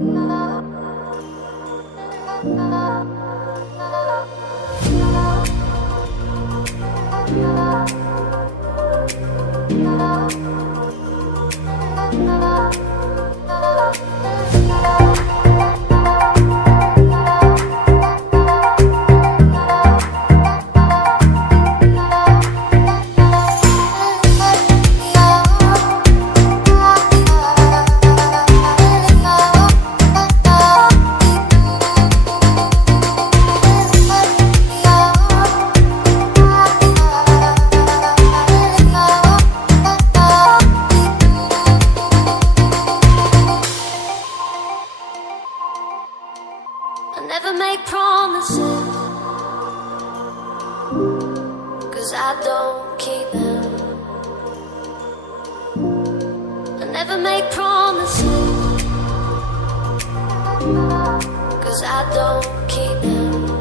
I never make promises, 'cause I don't keep them. I never make promises, 'cause I don't keep them.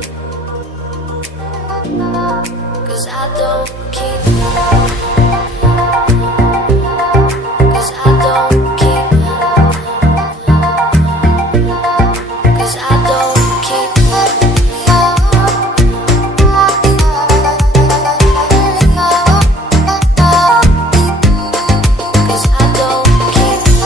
'Cause I don't keep them. 'Cause I don't keep them. 'Cause I don't keep them. 'Cause I don't keep them.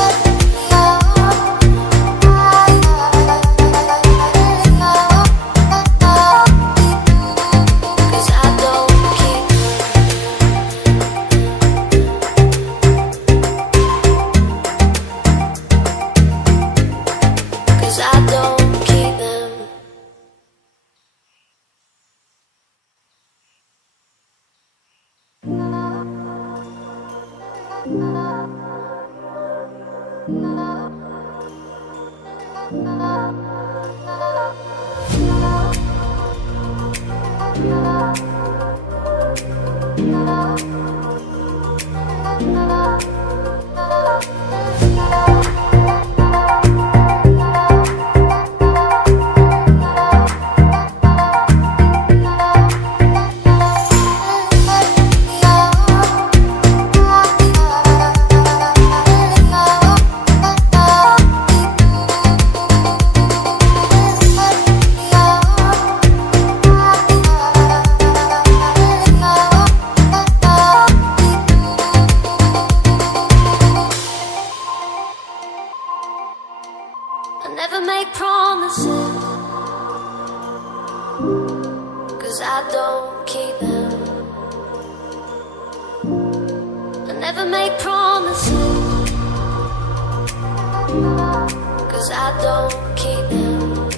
'Cause I don't keep them. 'Cause I don't keep them. I never make promises, 'cause I don't keep them. I never make promises, 'cause I don't keep them.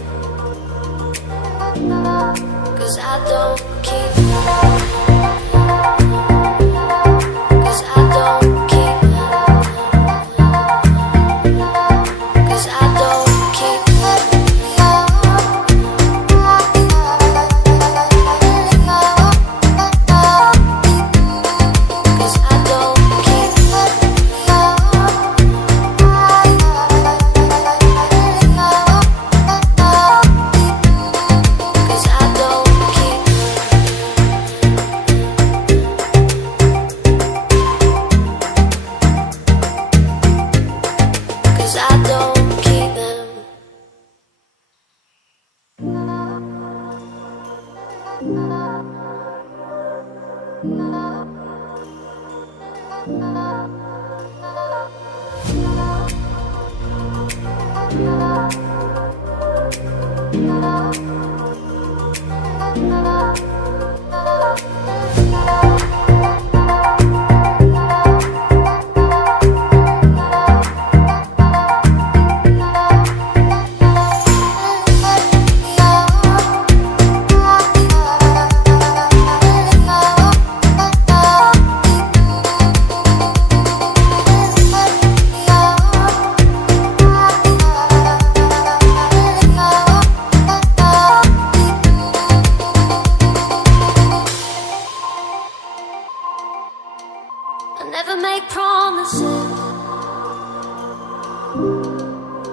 'Cause I don't keep them. 'Cause I don't keep them. 'Cause I don't keep them. 'Cause I don't keep them. 'Cause I don't keep them. 'Cause I don't keep them.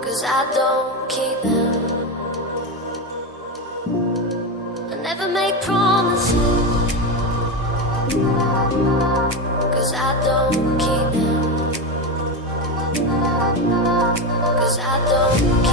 'Cause I don't keep them. I never make promises, 'cause I don't keep them. 'Cause I don't keep them.